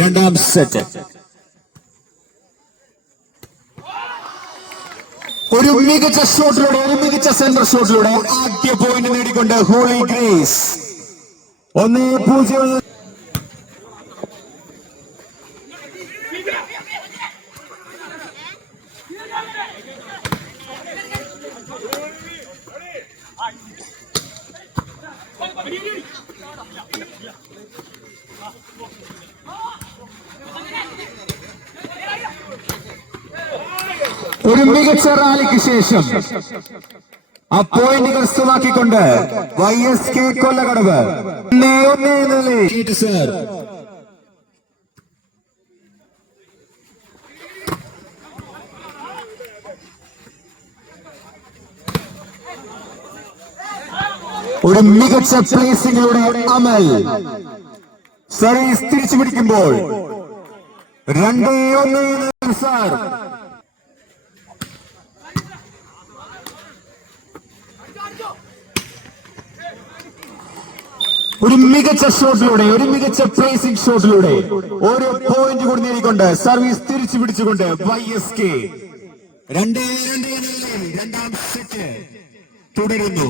രണ്ടാം സെറ്റ്. ഒരു മികച്ച ഷോട്ടിലൂടെ, ഒരു മികച്ച സെന്റർ ഷോട്ടിലൂടെ ആദ്യ പോയിന്റ് നേടിക്കൊണ്ട് ഹോളി ഗ്രേസ് 1-0. ഒരു മികച്ച റാലിക്ക് ശേഷം ആ പോയിന്റ് കരസ്ഥമാക്കിക്കൊണ്ട് YSK കൊല്ലകടവ് 1-1 സർ. ഒരു മികച്ച പ്ലേസിംഗിലൂടെ അമൽ സർവീസ് തിരിച്ചു പിടിക്കുമ്പോൾ 2-1 സർ. ഒരു മികച്ച ഷോട്ടിലൂടെ, ഒരു മികച്ച പ്ലേസിംഗ് ഷോട്ടിലൂടെ ഓരോ പോയിന്റ് കൂടി നേടിക്കൊണ്ട് സർവീസ് തിരിച്ചു പിടിച്ചുകൊണ്ട് YSK 2-2 രണ്ടാം സെറ്റ് തുടരുന്നു.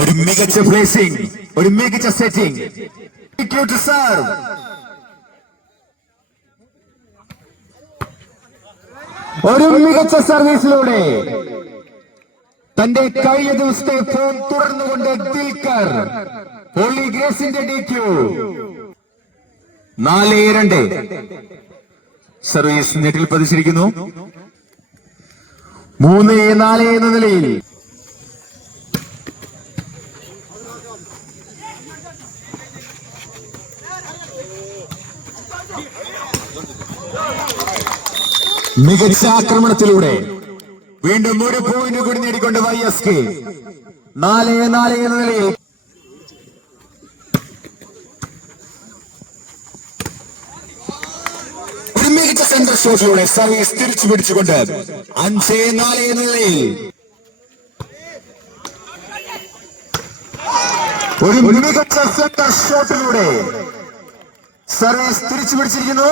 ഒരു മികച്ച പ്ലേസിംഗ്, ഒരു മികച്ച സെറ്റിംഗ്. സർവ് ഒരു മികച്ച സർവീസിലൂടെ തന്റെ കഴിഞ്ഞ ദിവസത്തെ ഫോം തുടർന്നുകൊണ്ട് ദിൽക്കർ ഹോളി ഗ്രേസിന്റെ DQ 4-2 സർവീസ് നെറ്റിൽ പതിച്ചിരിക്കുന്നു. 3-4 എന്ന നിലയിൽ മികച്ച ആക്രമണത്തിലൂടെ വീണ്ടും ഒരു പോയിന്റ് കൂടി നേടിക്കൊണ്ട് YSK 4-4 എന്ന നിലയിൽ. ഒരു മികച്ച സെന്റർ ഷോട്ടിലൂടെ സർവീസ് തിരിച്ചു പിടിച്ചുകൊണ്ട് 5-4 എന്ന നിലയിൽ. ഒരു മികച്ച സെന്റർ ഷോട്ടിലൂടെ സർവീസ് തിരിച്ചു പിടിച്ചിരിക്കുന്നു.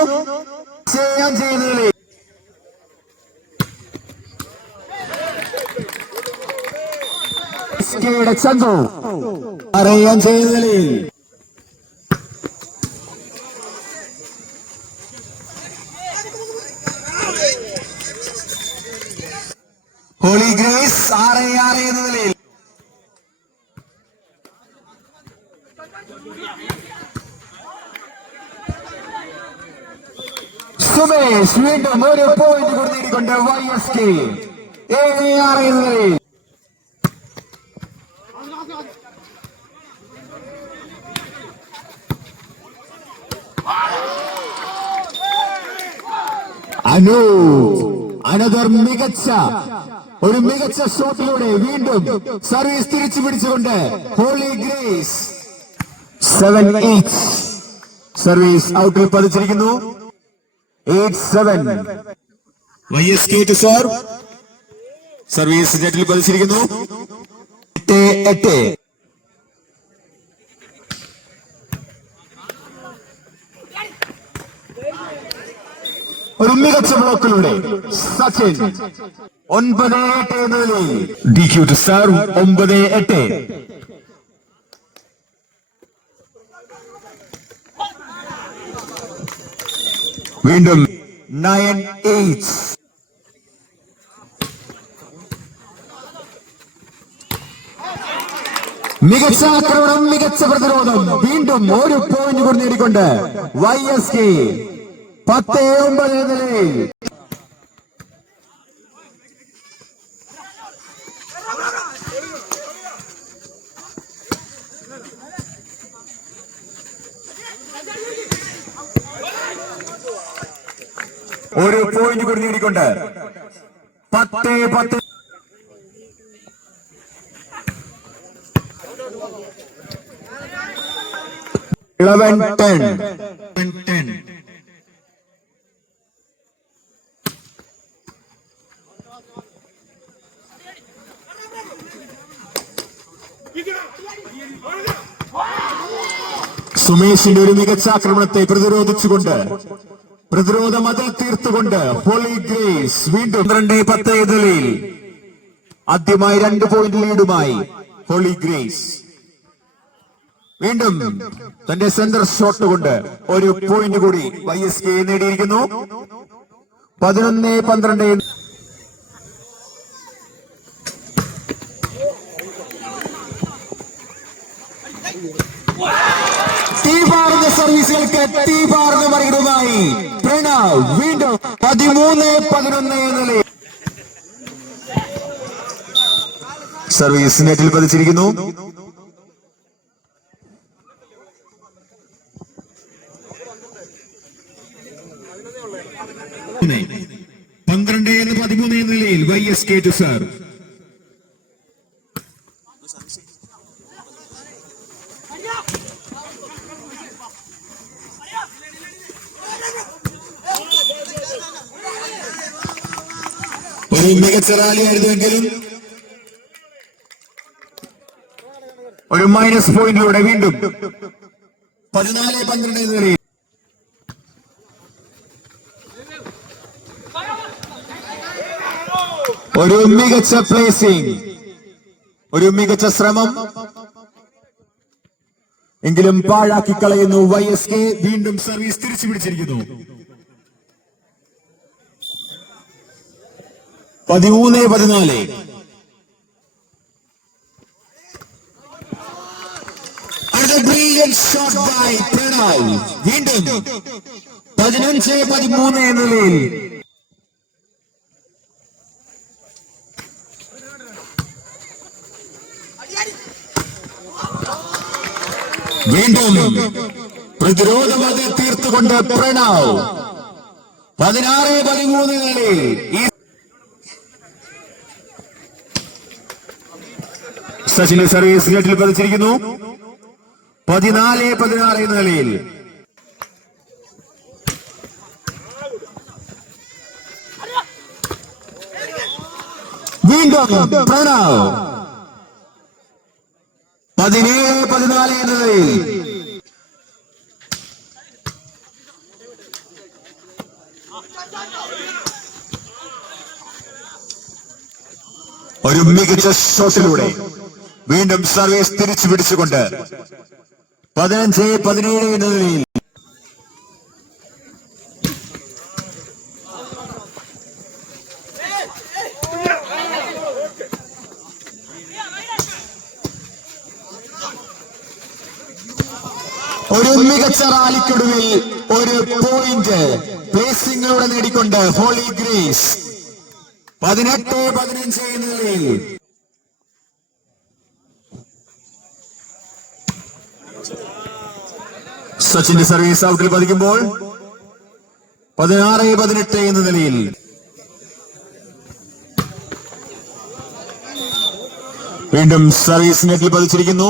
5 എന്ന നിലയിൽ. ചന്തു 6-5 എന്ന നിലയിൽ. ഹോളി ഗ്രേസ് 6-6 എന്ന നിലയിൽ. സുമേഷ് വീണ്ടും ഒരു പോയിന്റ് കൂടി നേടിക്കൊണ്ട് YSK 7-6 എന്ന നിലയിൽ. അനദർ മികച്ച ഒരു മികച്ച ഷോട്ടിലൂടെ വീണ്ടും സർവീസ് തിരിച്ചു പിടിച്ചുകൊണ്ട് ഹോളി ഗ്രേസ് 7-8 സർവീസ് ഔട്ടിൽ പതിച്ചിരിക്കുന്നു. 8-7 YSK ടു സർവ്. സർവീസ് നെറ്റിൽ പതിച്ചിരിക്കുന്നു. 8-8. ഒരു മികച്ച ബ്ലോക്കിലൂടെ സച്ചിൻ 9-8 എന്ന നിലയിൽ. DQ to serve 9-8. വീണ്ടും 9-8. മികച്ച ആക്രമണം, മികച്ച പ്രതിരോധം. വീണ്ടും ഒരു പോയിന്റ് കൂടി നേടിക്കൊണ്ട് YSK 10-9 എന്ന നിലയിൽ. ഒരു പോയിന്റ് കൂടി നേടിക്കൊണ്ട് 10-10. Eleven 10. സുമേഷിന്റെ ഒരു മികച്ച ആക്രമണത്തെ പ്രതിരോധിച്ചുകൊണ്ട് പ്രതിരോധ മതിൽ തീർത്തുകൊണ്ട് ഹോളി ഗ്രേസ് വീണ്ടും 12-10 എന്ന നിലയിൽ ആദ്യമായി 2 പോയിന്റ് ലീഡുമായി ഹോളി ഗ്രേസ് വീണ്ടും തന്റെ സെന്റർ ഷോട്ട് കൊണ്ട് ഒരു പോയിന്റ് കൂടി YSK നേടിയിരിക്കുന്നു. 11-12. തീപാർന്ന സർവീസുകൾക്ക് തീപാർന്ന മറികടമായി പ്രണവ് വീണ്ടും 13-11 എന്ന നിലയിൽ സർവീസ് നെറ്റിൽ പതിച്ചിരിക്കുന്നു. പന്ത്രണ്ട് 13 എന്ന നിലയിൽ YSK ടു സർ. ഒരു മികച്ച റാലിയായിരുന്നുവെങ്കിലും ഒരു മൈനസ് പോയിന്റിലൂടെ വീണ്ടും 14-12 എന്ന നിലയിൽ ഒരു മികച്ച പ്ലേസിംഗ്, ഒരു മികച്ച ശ്രമം എങ്കിലും പാഴാക്കി കളയുന്നു YSK. വീണ്ടും സർവീസ് തിരിച്ചു പിടിച്ചിരിക്കുന്നു. 13-14. Brilliant shot by Pranav. വീണ്ടും 15-13 എന്ന നിലയിൽ വീണ്ടും പ്രതിരോധ മതിൽ തീർത്തുകൊണ്ട് പ്രണവ് 16-13 എന്ന നിലയിൽ സച്ചിന്റെ സർവീസ് നെറ്റിൽ പതിച്ചിരിക്കുന്നു. 14-16 എന്ന നിലയിൽ വീണ്ടും പ്രണവ് 17-14 എന്ന നിലയിൽ ഒരു മികച്ച ഷോട്ടിലൂടെ വീണ്ടും സർവീസ് തിരിച്ചു പിടിച്ചുകൊണ്ട് 15-17 എന്ന നിലയിൽ ഒരു മികച്ച റാലിക്കൊടുവിൽ ഒരു പോയിന്റ് പ്ലേസിംഗിലൂടെ നേടിക്കൊണ്ട് ഹോളി ഗ്രേസ് 18-15 എന്ന നിലയിൽ സച്ചിന്റെ സർവീസ് ഔട്ടിൽ പതിക്കുമ്പോൾ 16-18 എന്ന നിലയിൽ വീണ്ടും സർവീസ് നെറ്റിൽ പതിച്ചിരിക്കുന്നു.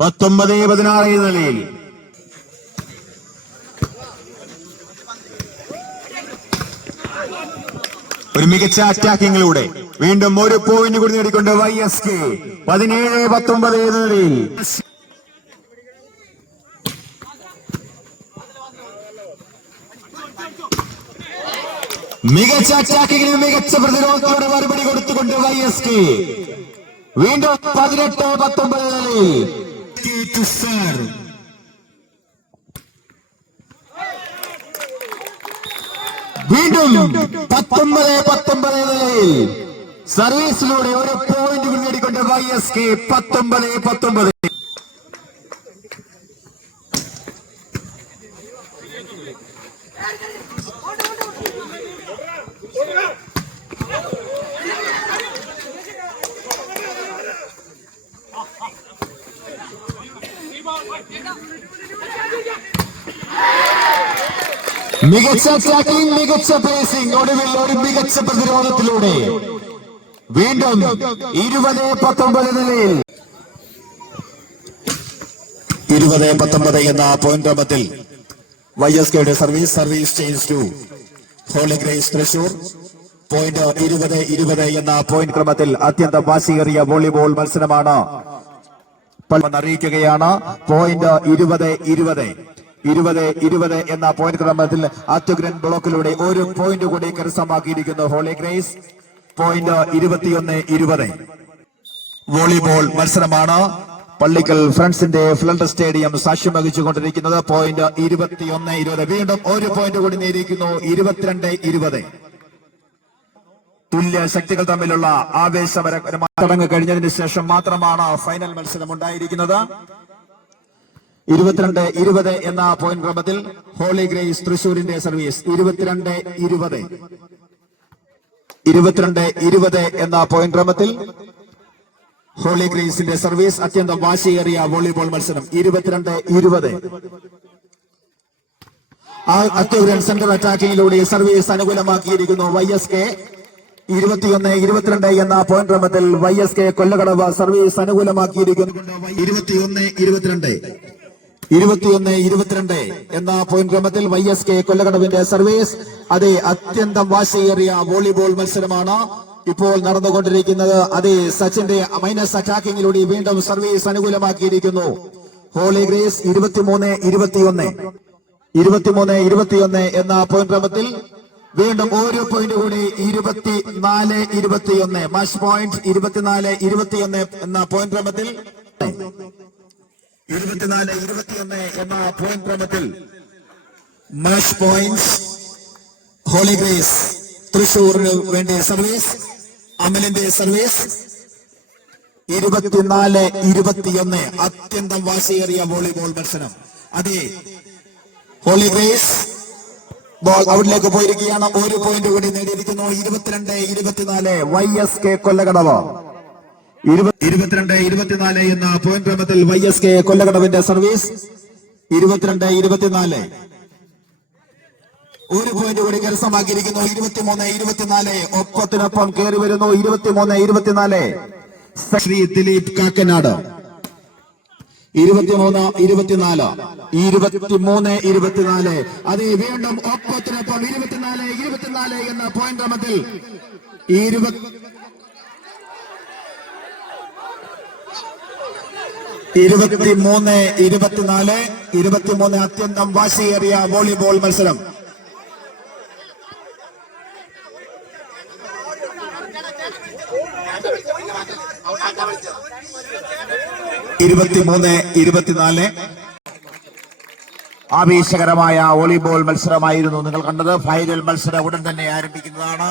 19-16 എന്ന നിലയിൽ ഒരു മികച്ച അറ്റാക്കിങ്ങിലൂടെ വീണ്ടും ഒരു പോയിന്റ് കൂടി നേടിക്കൊണ്ട് YSK 17-19 എന്ന നിലയിൽ മികച്ച അറ്റാക്കിങ്ങിന് മികച്ച പ്രതിരോധത്തോടെ മറുപടി കൊടുത്തുകൊണ്ട് YSK വീണ്ടും 18-19 എന്ന നിലയിൽ വീണ്ടും 19-19 എന്ന നിലയിൽ സർവീസിലൂടെ ഒരു പോയിന്റ് കൂടി നേടിക്കൊണ്ട് YSK 19-19. മികച്ച ടാക്ലിംഗ്, മികച്ച പ്ലേസിംഗ്, ഒടുവിൽ ഒരു മികച്ച പ്രതിരോധത്തിലൂടെ വീണ്ടും 20-19 നിലയിൽ 20-19 എന്ന പോയിന്റ് ക്രമത്തിൽ YSKയുടെ service change to holy grace Thrissur. Point 20-20 എന്ന പോയിന്റ് ക്രമത്തിൽ അത്യന്തം വാശിയേറിയ വോളിബോൾ മത്സരമാണ് അറിയിക്കുകയാണ്. പോയിന്റ് 20-20 എന്ന പോയിന്റ് ക്രമത്തിൽ അത്യുഗ്രൻ ബ്ലോക്കിലൂടെ ഒരു പോയിന്റ് കൂടി കരസ്ഥമാക്കിയിരിക്കുന്നു ഹോളി ഗ്രേസ്. പോയിന്റ് 21-20. വോളിബോൾ മത്സരമാണ് പള്ളിക്കൽ ഫ്രണ്ട്സിന്റെ ഫ്ലഡ് സ്റ്റേഡിയം സാക്ഷ്യം വഹിച്ചുകൊണ്ടിരിക്കുന്നത്. പോയിന്റ് 21-20. വീണ്ടും ഒരു പോയിന്റ് കൂടി നേടിയിരിക്കുന്നു. 22-20. തുല്യ ശക്തികൾ തമ്മിലുള്ള ആവേശപരമായ ചടങ്ങ് കഴിഞ്ഞതിന് ശേഷം മാത്രമാണ് ഫൈനൽ മത്സരം ഉണ്ടായിരിക്കുന്നത്. 22-20 എന്ന പോയിന്റ് ക്രമത്തിൽ ഹോളി ഗ്രേസ് തൃശൂരിന്റെ സർവീസ്. 22-20 എന്ന പോയിന്റ് ക്രമത്തിൽ ഹോളി ഗ്രേസിന്റെ സർവീസ്. അത്യന്തം വാശിയേറിയ വോളിബോൾ മത്സരം. 22-20. അത്യുഗ്രൻ സെന്റർ അറ്റാക്കിങ്ങിലൂടെ സർവീസ് അനുകൂലമാക്കിയിരിക്കുന്നു YSK. 21-22 എന്ന പോയിന്റ് ക്രമത്തിൽ YSK കൊല്ലകടവ് സർവീസ് അനുകൂലമാക്കിയിരിക്കുന്നു. 21-22 എന്ന പോയിന്റ് ക്രമത്തിൽ YSK കൊല്ലകടവിന്റെ സർവീസ്. അതേ അത്യന്തം വാശിയേറിയ വോളിബോൾ മത്സരമാണ് ഇപ്പോൾ നടന്നുകൊണ്ടിരിക്കുന്നത്. അതേ സച്ചിന്റെ മൈനസ് അറ്റാക്കിങ്ങിലൂടെ വീണ്ടും സർവീസ് അനുകൂലമാക്കിയിരിക്കുന്നു ഹോളി ഗ്രേസ്. 23-21 എന്ന പോയിന്റ് ക്രമത്തിൽ വീണ്ടും ഓരോ പോയിന്റ് കൂടി. 24-21 മാച്ച് പോയിന്റ്. 24-21 എന്ന പോയിന്റ് ക്രമത്തിൽ 24-21 എന്ന പോയിന്റ് ക്രമത്തിൽ മാച്ച് പോയിന്റ് ഹോളി ഗ്രേസ് തൃശൂരിന് വേണ്ടി സർവീസ്. അമലിന്റെ സർവീസ്. 24-21 അത്യന്തം വാശിയേറിയ വോളിബോൾ മത്സരം. അതെ ഹോളി ഗ്രേസ് ബോൾ ഔട്ടിലേക്ക് പോയിരിക്കുകയാണ്. ഒരു പോയിന്റ് കൂടി നേടിയിരിക്കുന്നു. 22-24 YSK കൊല്ലകടവ്. 22-24 എന്ന പോയിന്റ് ക്രമത്തിൽ YSK കൊല്ലകടവിന്റെ സർവീസ്. 22-24 ഒരു പോയിന്റ് കൂടി കരസ്ഥമാക്കിയിരിക്കുന്നു. 23-24 ഒപ്പത്തിനൊപ്പം കയറി വരുന്നു. 23-24 ശ്രീ ദിലീപ് കാക്കനാട്. 23-24 അതേ വീണ്ടും ഒപ്പത്തിനൊപ്പം 24 എന്ന പോയിന്റ് ക്രമത്തിൽ 23-24 അത്യന്തം വാശിയേറിയ വോളിബോൾ മത്സരം. 23-24 ആവേശകരമായ വോളിബോൾ മത്സരമായിരുന്നു നിങ്ങൾ കണ്ടത്. ഫൈനൽ മത്സരം ഉടൻ തന്നെ ആരംഭിക്കുന്നതാണ്.